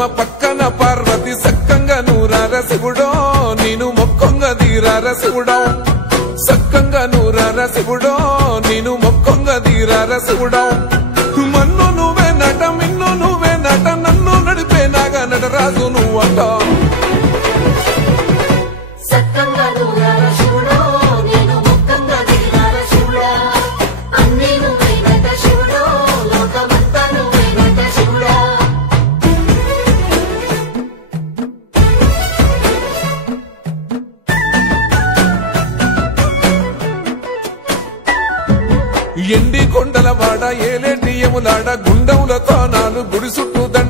బతుకమ్మ పక్కన పార్వతి సక్కంగా నూరార శివుడో నేను మొక్కొంగ దీరార శివుడో సక్కంగా నూరార శివుడో నేను మొక్కొంగ దీరార శివుడో మన్ను నువ్వే నట మిన్ను నువ్వే నట నన్ను నడిపే నాగా నటరాజు నువ్వంట ఎండి కొండల వాడ ఏలేటి యములాడ గుండములతో నాలు గుడి చుట్టూ దండ